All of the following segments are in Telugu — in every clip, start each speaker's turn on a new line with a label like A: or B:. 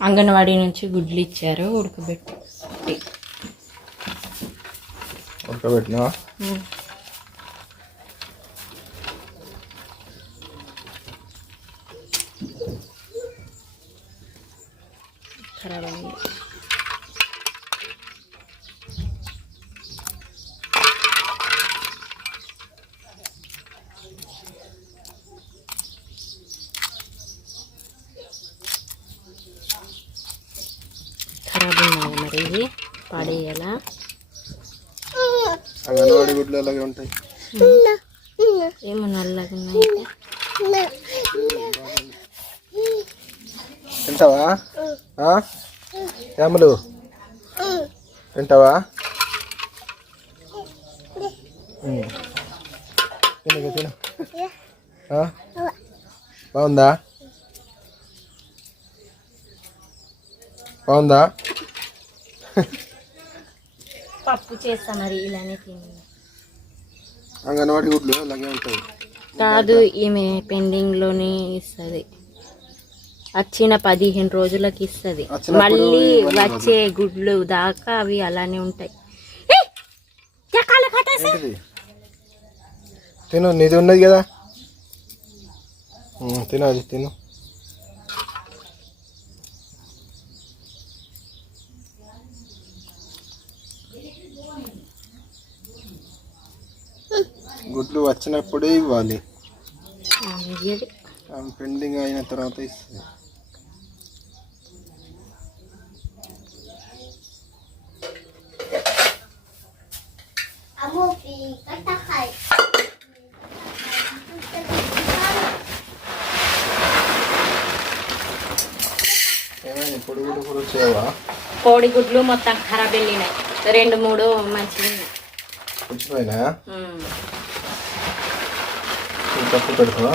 A: అంగన్వాడీ నుంచి గుడ్లు ఇచ్చారు ఉడకబెట్టి.
B: ఉడకబెట్టినా
A: ఉమ్. ఖరాబ్ అయింది ఖరాబ్ ఉన్నాయి మరి ఇవి పాడేయాలా
B: అలాగే ఉంటాయి.
A: ఏమో నల్లగా
B: తింటావా? ఆ? యామలు? తింటావా? బాగుందా? బాగుందా?
A: పప్పు చేస్తా మరి ఇలానే తిని.
B: అంగన్వాడి గుడ్లు అలాగే ఉంటాయి.
A: కాదు ఈమె పెండింగ్లోనే ఇస్తుంది. వచ్చిన పదిహేను రోజులకి ఇస్తుంది. మళ్ళీ వచ్చే గుడ్లు దాకా అవి అలానే ఉంటాయి.
B: తిను నీది ఉన్నది కదా? తిను అది తిను. గుడ్లు వచ్చినప్పుడే ఇవ్వాలి. పెండింగ్ అయిన తర్వాత ఇస్తుంది కూడా
A: గుడ్లు మొత్తం ఖరాబ్ వెళ్ళినాయి. రెండు మూడు మంచిగా.
B: పప్పు పెడతావా?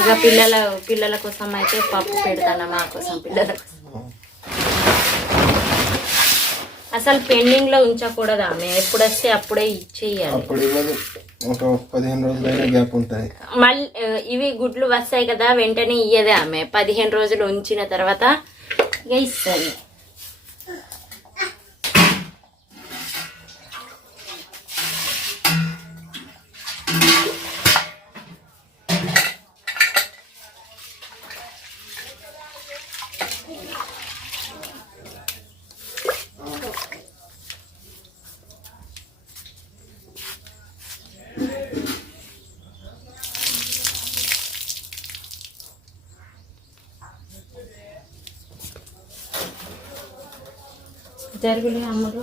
A: ఇక పిల్లల పిల్లల కోసం అయితే పప్పు పెడతాను మా కోసం పిల్లల కోసం. అసలు పెండింగ్లో ఉంచకూడదు ఆమె. ఎప్పుడు వస్తే అప్పుడే ఇచ్చేయాలి.
B: అప్పుడు ఇవ్వదు. ఒక పదిహేను రోజులైనా గ్యాప్ ఉంటుంది.
A: మళ్ళీ ఇవి గుడ్లు వస్తాయి కదా వెంటనే ఇయ్యదే ఆమె. పదిహేను రోజులు ఉంచిన తర్వాత ఇక ఇస్తుంది. జరుగులే అమ్ముడు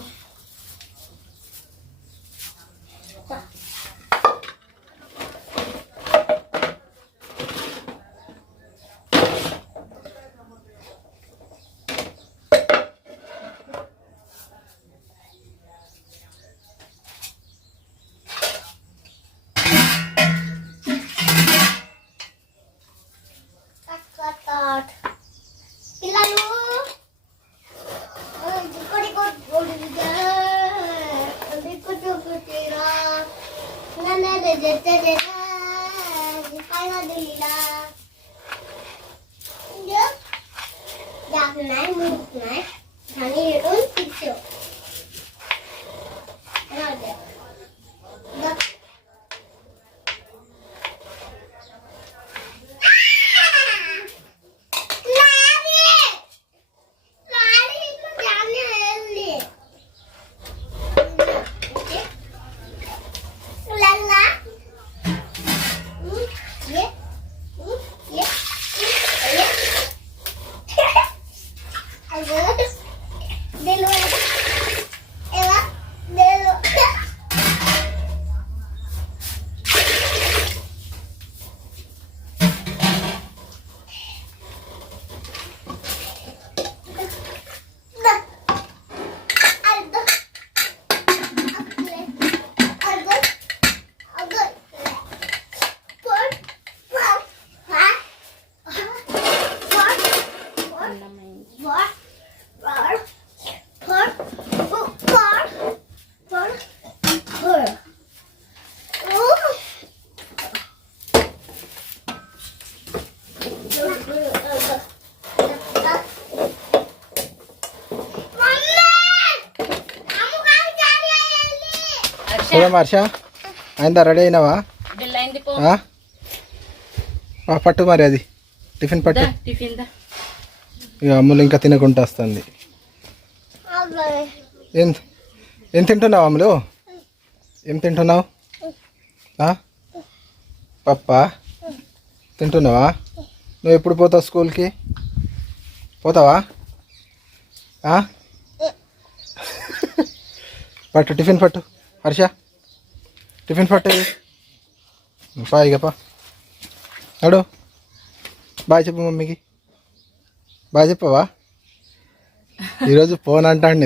B: ఏం హర్ష అయిందా? రెడీ అయినావా? పట్టు మరి అది. టిఫిన్ పట్టు. ఇక అమ్ములు ఇంకా తినకుండా వస్తుంది. ఏం ఏం తింటున్నావు అమ్ములు? ఏం తింటున్నావు? పప్పా? తింటున్నావా? నువ్వు ఎప్పుడు పోతావు స్కూల్కి? పోతావా? పట్టు టిఫిన్ పట్టు. హర్ష? టిఫిన్ పట్టు. పా గప్ప పా. అడు బాయ్ చెప్పు మమ్మీకి. బాయ్ చెప్పవా? ఈరోజు ఫోన్ అంటాడు.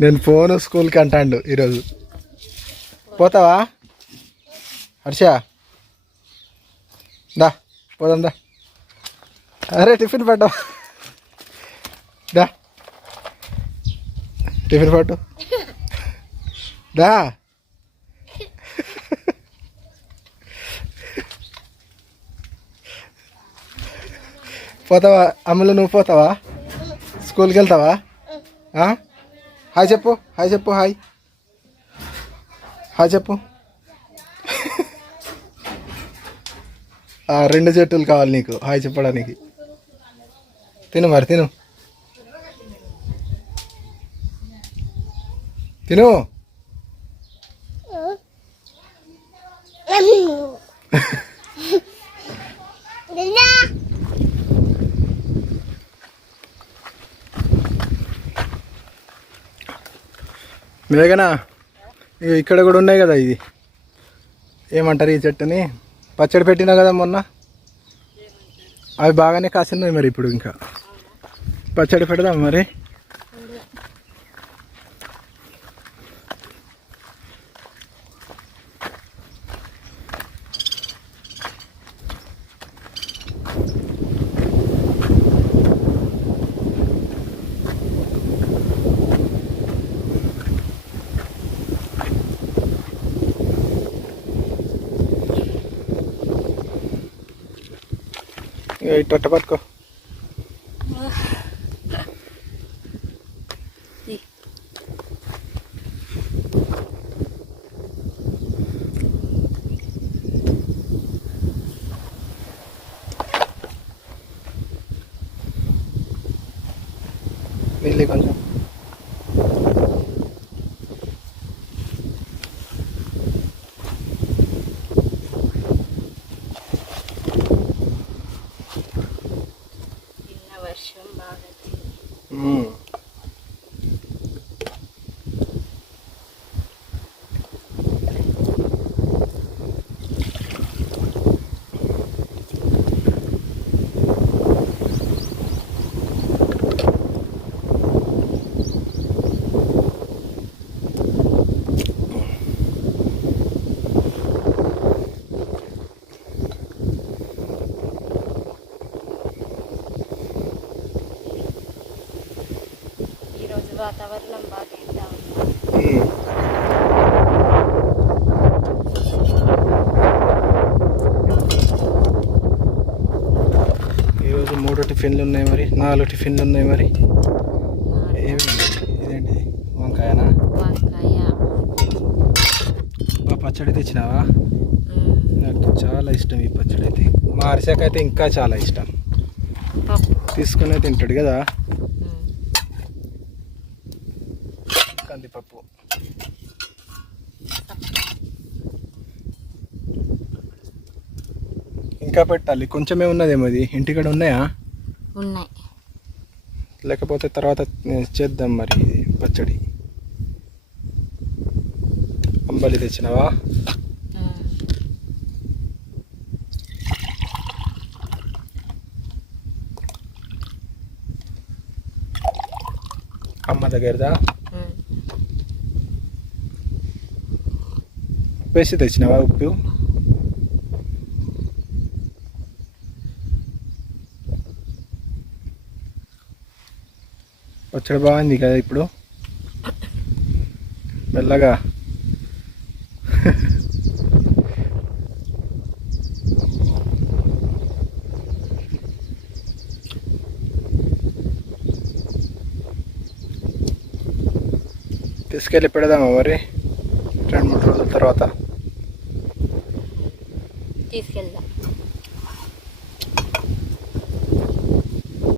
B: నేను ఫోన్ స్కూల్కి అంటాడు ఈరోజు. పోతావా? హర్ష. దా పోదాం దా. అరే టిఫిన్ పట్టు. దా. టిఫిన్ పట్టు. దా. పోతావా? అమ్మలు నువ్వు పోతావా? స్కూల్కి వెళ్తావా? హాయ్ చెప్పు హాయ్ చెప్పు హాయ్. హాయ్ చెప్పు. రెండు జట్టులు కావాలి నీకు హాయ్ చెప్పడానికి. తిను మరి తిను. తిను. మేఘనా? ఇక్కడ కూడా ఉన్నాయి కదా ఇది. ఏమంటారు ఈ చెట్టుని? పచ్చడి పెట్టినా కదా మొన్న? అవి బాగానే కాసినాయి మరి ఇప్పుడు ఇంకా. పచ్చడి పెడదాం మరి? ఇక ఇటు పట్టుకో. వెళ్ళి కొంచెం. 行吧，嗯。టిఫిన్లు ఉన్నాయి మరి? నాలుగు టిఫిన్లు ఉన్నాయి మరి. ఏమి ఇదేంటి వంకాయనా? పచ్చడి తెచ్చినావా? నాకు చాలా ఇష్టం ఈ పచ్చడి అయితే మా అయితే ఇంకా చాలా ఇష్టం. తీసుకునే తింటాడు కదా? కందిపప్పు. ఇంకా పెట్టాలి. కొంచెమే ఉన్నదేమో ఇది? ఇంటికాడ ఉన్నాయా?
A: ఉన్నాయి.
B: లేకపోతే తర్వాత చేద్దాం మరి పచ్చడి. అంబలి తెచ్చినావా? అమ్మ దగ్గరదా. వేసి తెచ్చినావా ఉప్పు? పచ్చడి బాగుంది కదా ఇప్పుడు. మెల్లగా. తీసుకెళ్ళి పెడదామా మరి? రెండు మూడు రోజుల తర్వాత.
C: తీసుకెళ్దాం.